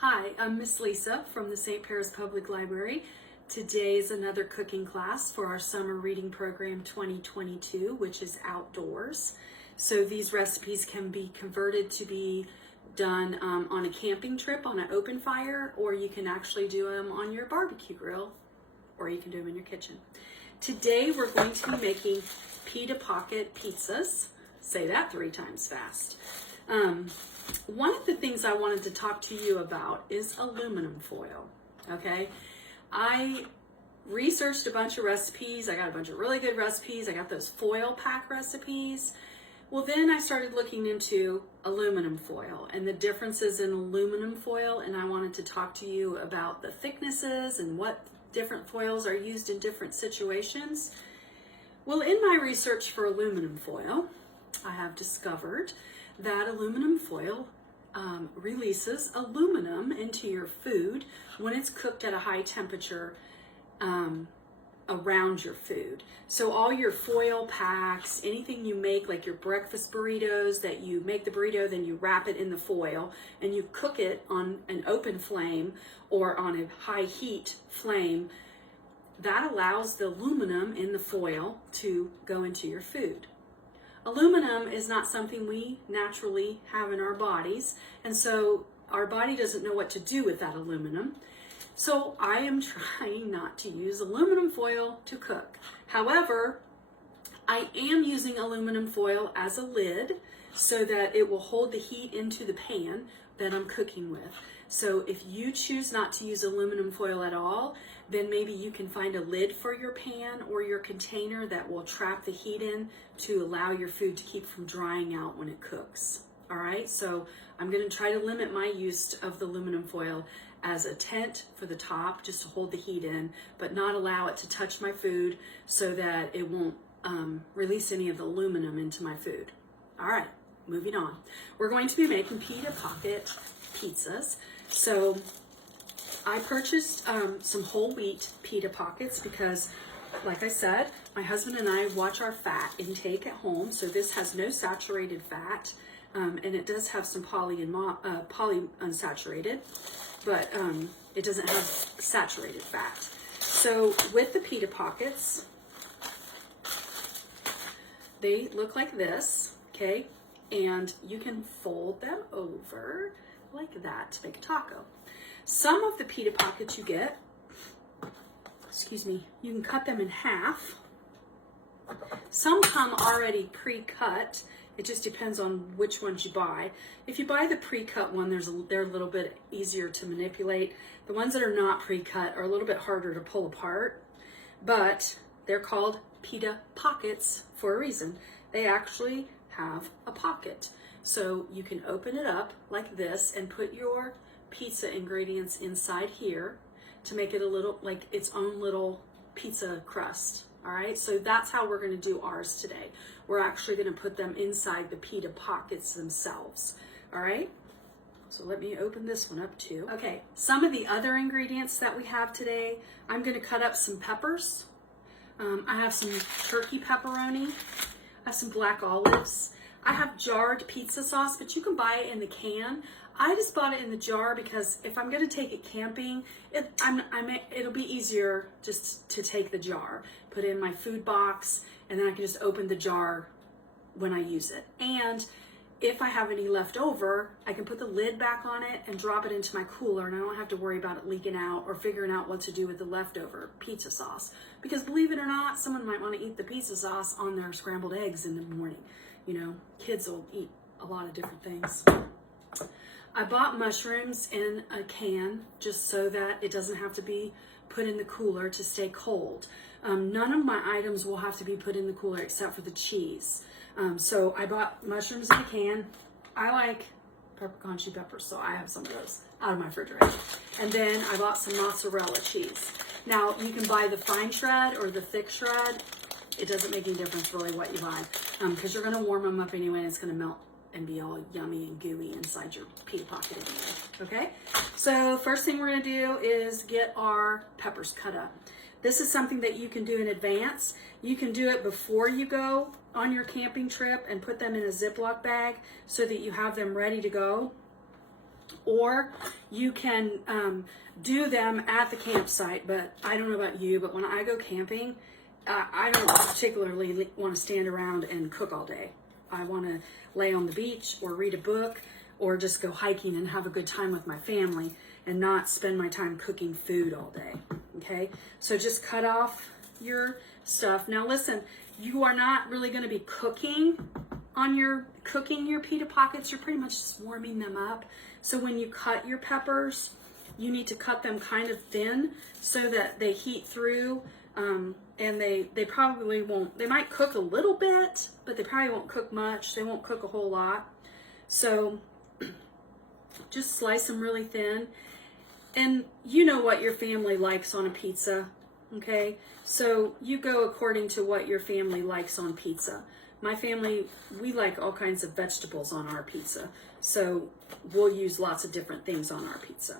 Hi, I'm Miss Lisa from the St. Paris Public Library. Today is another cooking class for our summer reading program 2022, which is outdoors. So these recipes can be converted to be done on a camping trip on an open fire, or you can actually do them on your barbecue grill, or you can do them in your kitchen. Today we're going to be making Pita Pocket Pizzas. Say that 3 times fast. One of the things I wanted to talk to you about is aluminum foil, okay? I researched a bunch of recipes. I got a bunch of really good recipes. I got those foil pack recipes. Well, then I started looking into aluminum foil and the differences in aluminum foil, and I wanted to talk to you about the thicknesses and what different foils are used in different situations. Well, in my research for aluminum foil, I have discovered that aluminum foil releases aluminum into your food when it's cooked at a high temperature around your food. So all your foil packs, anything you make, like your breakfast burritos, that you make the burrito, then you wrap it in the foil and you cook it on an open flame or on a high heat flame, that allows the aluminum in the foil to go into your food. Aluminum is not something we naturally have in our bodies, and so our body doesn't know what to do with that aluminum. So I am trying not to use aluminum foil to cook. However, I am using aluminum foil as a lid so that it will hold the heat into the pan that I'm cooking with. So if you choose not to use aluminum foil at all, then maybe you can find a lid for your pan or your container that will trap the heat in to allow your food to keep from drying out when it cooks. All right, so I'm going to try to limit my use of the aluminum foil as a tent for the top, just to hold the heat in, but not allow it to touch my food so that it won't release any of the aluminum into my food. All right, moving on. We're going to be making Pita Pocket Pizzas. So I purchased some whole wheat pita pockets because, like I said, my husband and I watch our fat intake at home. So this has no saturated fat, and it does have some polyunsaturated, but it doesn't have saturated fat. So with the pita pockets, they look like this, okay? And you can fold them over like that to make a taco. Some of the pita pockets you get, you can cut them in half. Some come already pre-cut. It just depends on which ones you buy. If you buy the pre-cut one, they're a little bit easier to manipulate. The ones that are not pre-cut are a little bit harder to pull apart, but they're called pita pockets for a reason. They actually have a pocket. So you can open it up like this and put your pizza ingredients inside here to make it a little like its own little pizza crust. All right, so that's how we're going to do ours today. We're actually going to put them inside the pita pockets themselves. All right, so let me open this one up too. Okay, some of the other ingredients that we have today, I'm going to cut up some peppers. I have some turkey pepperoni. I have some black olives. I have jarred pizza sauce, but you can buy it in the can. I just bought it in the jar because if I'm going to take it camping, it'll be easier just to take the jar, put it in my food box, and then I can just open the jar when I use it. And if I have any left over, I can put the lid back on it and drop it into my cooler, and I don't have to worry about it leaking out or figuring out what to do with the leftover pizza sauce. Because believe it or not, someone might want to eat the pizza sauce on their scrambled eggs in the morning. You know, kids will eat a lot of different things. I bought mushrooms in a can just so that it doesn't have to be put in the cooler to stay cold. None of my items will have to be put in the cooler except for the cheese. So I bought mushrooms in a can. I like peppercorn peppers, so I have some of those out of my refrigerator. And then I bought some mozzarella cheese. Now you can buy the fine shred or the thick shred. It doesn't make any difference really what you buy because you're going to warm them up anyway, and it's going to melt and be all yummy and gooey inside your pita pocket anyway, okay? So first thing we're going to do is get our peppers cut up. This is something that you can do in advance. You can do it before you go on your camping trip and put them in a Ziploc bag so that you have them ready to go Or you can do them at the campsite, but I don't know about you, but when I go camping, I don't particularly want to stand around and cook all day. I want to lay on the beach or read a book or just go hiking and have a good time with my family and not spend my time cooking food all day, okay? So just cut off your stuff. Now listen, you are not really going to be cooking your Pita Pockets. You're pretty much just warming them up. So when you cut your peppers, you need to cut them kind of thin so that they heat through, and they probably won't, they might cook a little bit, but they probably won't cook much. They won't cook a whole lot. So just slice them really thin. And you know what your family likes on a pizza, okay? So you go according to what your family likes on pizza. My family, we like all kinds of vegetables on our pizza. So we'll use lots of different things on our pizza.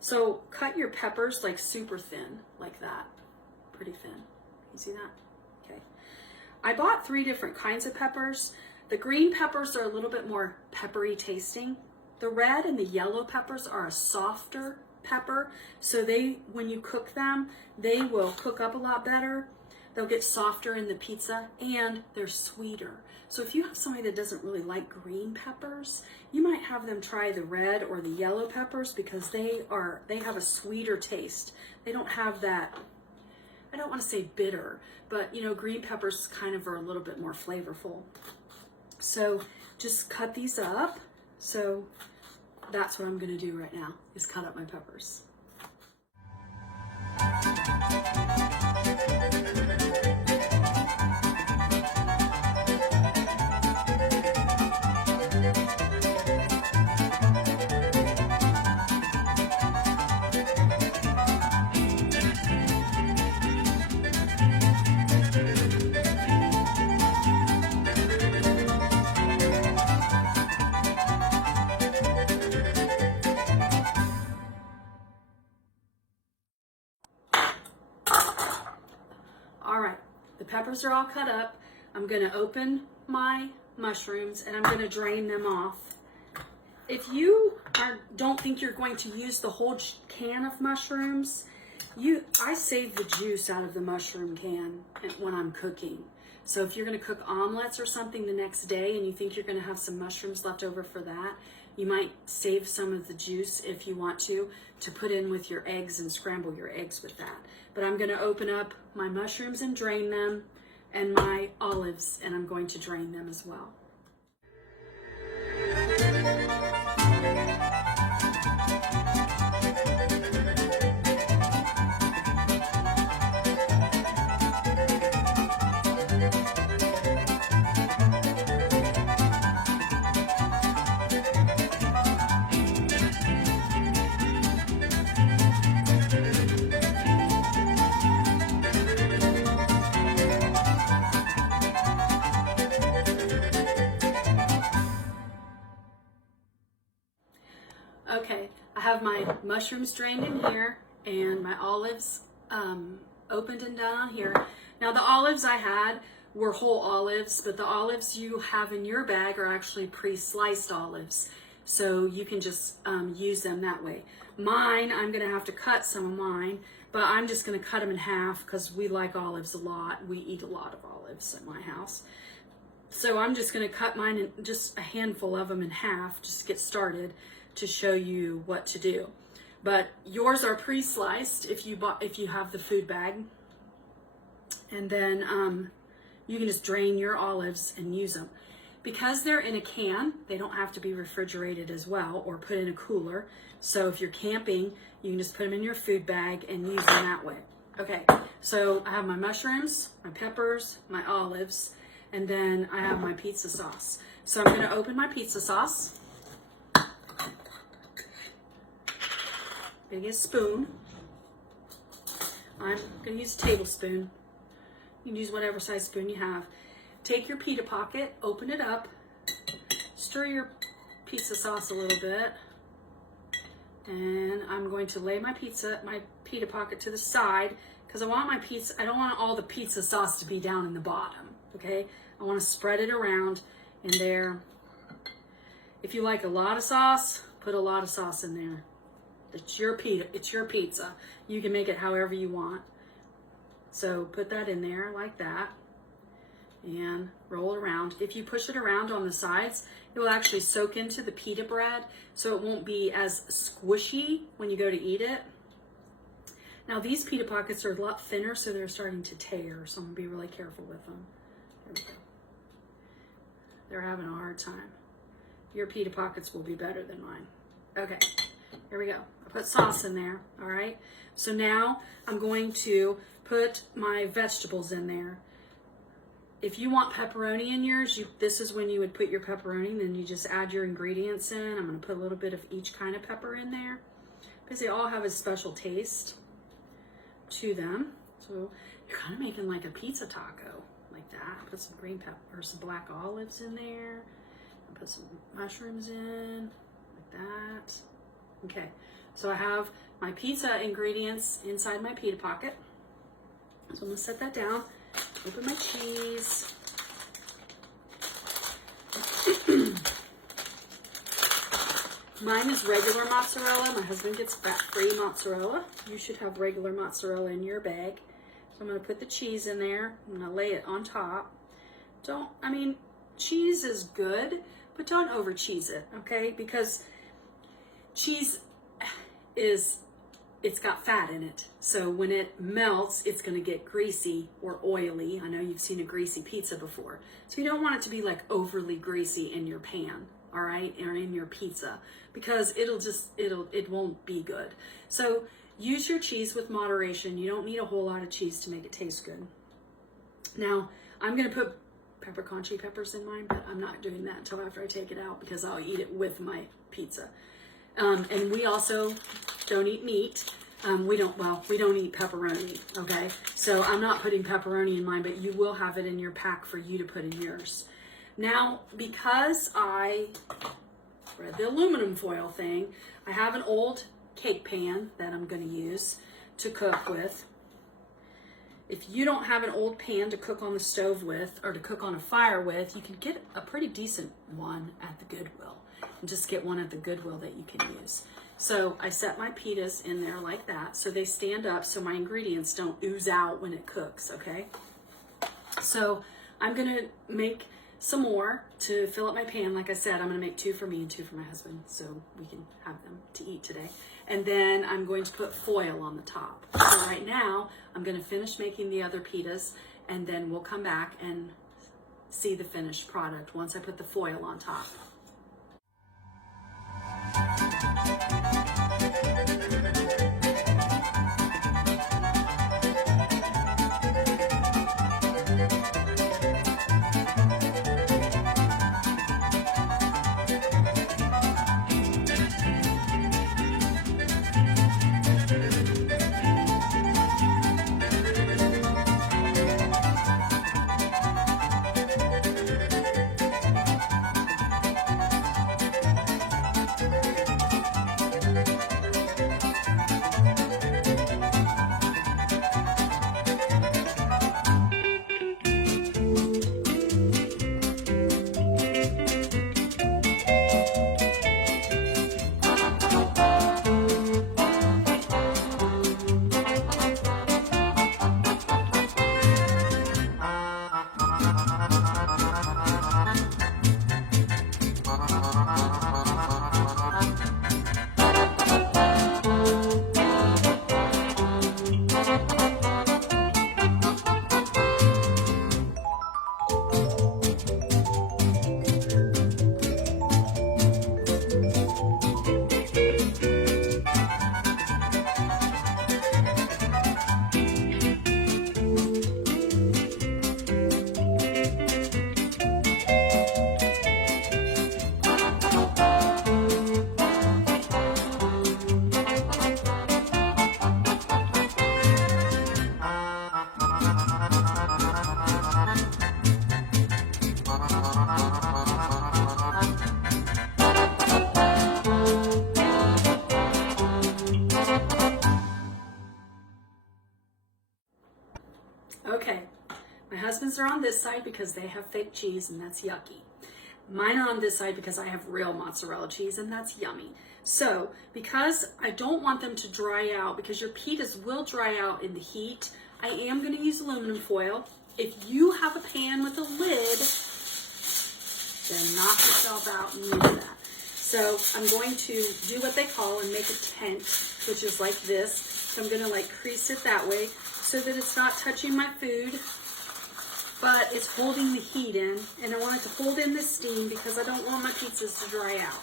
So cut your peppers like super thin, like that. Pretty thin. You see that? Okay. I bought 3 different kinds of peppers. The green peppers are a little bit more peppery tasting. The red and the yellow peppers are a softer pepper. So when you cook them, they will cook up a lot better. They'll get softer in the pizza and they're sweeter. So if you have somebody that doesn't really like green peppers, you might have them try the red or the yellow peppers because they have a sweeter taste. They don't have that, I don't want to say bitter, but you know, green peppers kind of are a little bit more flavorful. So just cut these up. So that's what I'm going to do right now, is cut up my peppers. All right, the peppers are all cut up. I'm gonna open my mushrooms and I'm gonna drain them off. If you don't think you're going to use the whole can of mushrooms, I save the juice out of the mushroom can when I'm cooking. So if you're gonna cook omelets or something the next day and you think you're gonna have some mushrooms left over for that, you might save some of the juice if you want to put in with your eggs and scramble your eggs with that. But I'm gonna open up my mushrooms and drain them, and my olives, and I'm going to drain them as well. Okay, I have my mushrooms drained in here and my olives opened and done on here. Now the olives I had were whole olives, but the olives you have in your bag are actually pre-sliced olives. So you can just use them that way. Mine, I'm gonna have to cut some of mine, but I'm just gonna cut them in half because we like olives a lot. We eat a lot of olives at my house. So I'm just gonna cut mine in just a handful of them in half, just to get started, to show you what to do. But yours are pre-sliced if you have the food bag, and then you can just drain your olives and use them. Because they're in a can, they don't have to be refrigerated as well or put in a cooler. So if you're camping, you can just put them in your food bag and use them that way. Okay, so I have my mushrooms, my peppers, my olives, and then I have my pizza sauce. So I'm gonna open my pizza sauce. I'm gonna get a spoon. I'm gonna use a tablespoon. You can use whatever size spoon you have. Take your Pita Pocket, open it up, stir your pizza sauce a little bit, and I'm going to lay my Pita Pocket to the side because I don't want all the pizza sauce to be down in the bottom, okay? I want to spread it around in there. If you like a lot of sauce, put a lot of sauce in there. It's your pita, it's your pizza. You can make it however you want. So put that in there like that and roll it around. If you push it around on the sides, it will actually soak into the pita bread, so it won't be as squishy when you go to eat it. Now these pita pockets are a lot thinner, so they're starting to tear, so I'm gonna be really careful with them. There we go. They're having a hard time. Your pita pockets will be better than mine. Okay, here we go. I put sauce in there, all right? So now I'm going to put my vegetables in there. If you want pepperoni in yours, this is when you would put your pepperoni, then you just add your ingredients in. I'm gonna put a little bit of each kind of pepper in there because they all have a special taste to them. So you're kind of making like a pizza taco, like that. Put some green pepper or some black olives in there. Put some mushrooms in, like that. Okay, so I have my pizza ingredients inside my pita pocket. So I'm gonna set that down, open my cheese. Mine is regular mozzarella. My husband gets fat-free mozzarella. You should have regular mozzarella in your bag. So I'm gonna put the cheese in there. I'm gonna lay it on top. Cheese is good, but don't over cheese it, okay? Because cheese it's got fat in it. So when it melts, it's gonna get greasy or oily. I know you've seen a greasy pizza before. So you don't want it to be like overly greasy in your pan, all right? Or in your pizza, because it won't be good. So use your cheese with moderation. You don't need a whole lot of cheese to make it taste good. Now, I'm gonna put peppercorn peppers in mine, but I'm not doing that until after I take it out because I'll eat it with my pizza. And we also don't eat meat. We don't eat pepperoni, okay? So I'm not putting pepperoni in mine, but you will have it in your pack for you to put in yours. Now, because I read the aluminum foil thing, I have an old cake pan that I'm gonna use to cook with. If you don't have an old pan to cook on the stove with or to cook on a fire with, you can get a pretty decent one at the Goodwill. And just get one at the Goodwill that you can use. So I set my pitas in there like that so they stand up so my ingredients don't ooze out when it cooks, okay? So I'm gonna make some more to fill up my pan. Like I said, I'm gonna make 2 for me and 2 for my husband so we can have them to eat today. And then I'm going to put foil on the top. So right now, I'm gonna finish making the other pitas and then we'll come back and see the finished product once I put the foil on top. Okay, my husband's are on this side because they have fake cheese and that's yucky. Mine are on this side because I have real mozzarella cheese, and that's yummy. So because I don't want them to dry out, because your pitas will dry out in the heat, I am going to use aluminum foil. If you have a pan with a lid, then knock yourself out and use that. So I'm going to do what they call and make a tent, which is like this. So I'm going to like crease it that way so that it's not touching my food, but it's holding the heat in, and I want it to hold in the steam because I don't want my pizzas to dry out.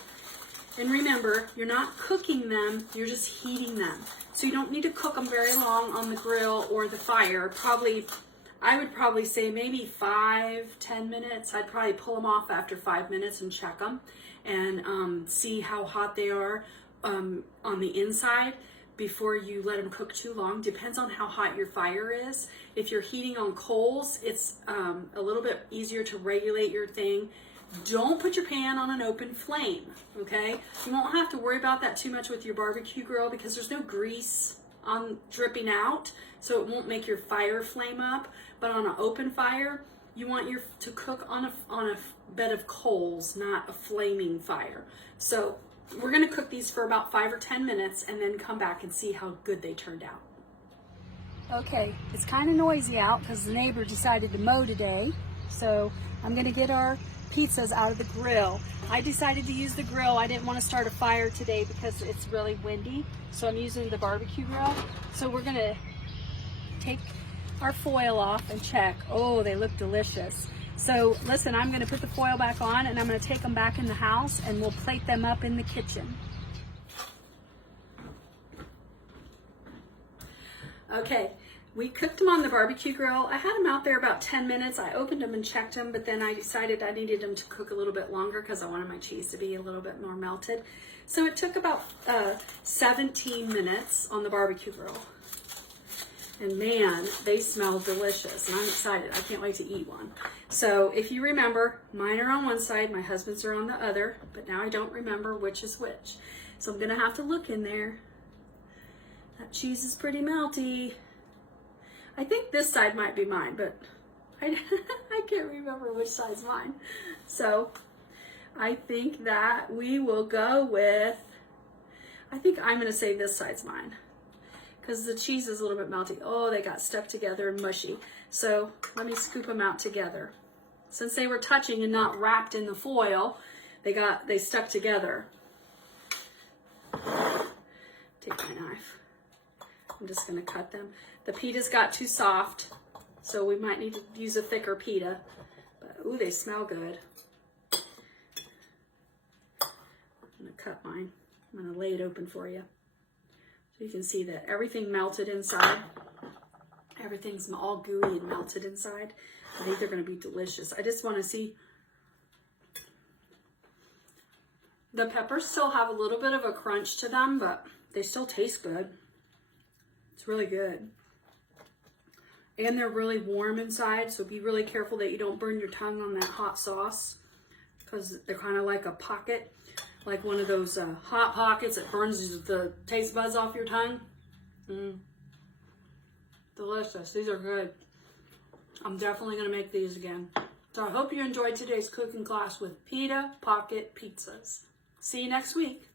And remember, you're not cooking them, you're just heating them. So you don't need to cook them very long on the grill or the fire. I would probably say maybe 5-10 minutes. I'd probably pull them off after 5 minutes and check them and see how hot they are on the inside before you let them cook too long. Depends on how hot your fire is. If you're heating on coals, it's a little bit easier to regulate your thing. Don't put your pan on an open flame, okay? You won't have to worry about that too much with your barbecue grill because there's no grease dripping out, so it won't make your fire flame up. But on an open fire, you want to cook on a bed of coals, not a flaming fire. So we're gonna cook these for about 5 or 10 minutes and then come back and see how good they turned out. Okay, it's kind of noisy out because the neighbor decided to mow today. So I'm gonna get our pizzas out of the grill. I decided to use the grill. I didn't want to start a fire today because it's really windy. So I'm using the barbecue grill. So we're gonna take our foil off and check. Oh, they look delicious. So listen, I'm gonna put the foil back on and I'm gonna take them back in the house and we'll plate them up in the kitchen. Okay, we cooked them on the barbecue grill. I had them out there about 10 minutes. I opened them and checked them, but then I decided I needed them to cook a little bit longer because I wanted my cheese to be a little bit more melted. So it took about 17 minutes on the barbecue grill. And man, they smell delicious, and I'm excited. I can't wait to eat one. So if you remember, mine are on one side, my husband's are on the other, but now I don't remember which is which. So I'm gonna have to look in there. That cheese is pretty melty. I think this side might be mine, but I can't remember which side's mine. So I think that we will go with, I think I'm gonna say this side's mine because the cheese is a little bit melty. Oh, they got stuck together and mushy. So let me scoop them out together. Since they were touching and not wrapped in the foil, they stuck together. Take my knife. I'm just gonna cut them. The pita's got too soft, so we might need to use a thicker pita. But ooh, they smell good. I'm gonna cut mine. I'm gonna lay it open for you. So you can see that everything melted inside. Everything's all gooey and melted inside. I think they're gonna be delicious. I just wanna see. The peppers still have a little bit of a crunch to them, but they still taste good. It's really good. And they're really warm inside, so be really careful that you don't burn your tongue on that hot sauce because they're kind of like a pocket, like one of those hot pockets that burns the taste buds off your tongue. Delicious. These are good. I'm definitely going to make these again. So I hope you enjoyed today's cooking class with Pita Pocket Pizzas. See you next week.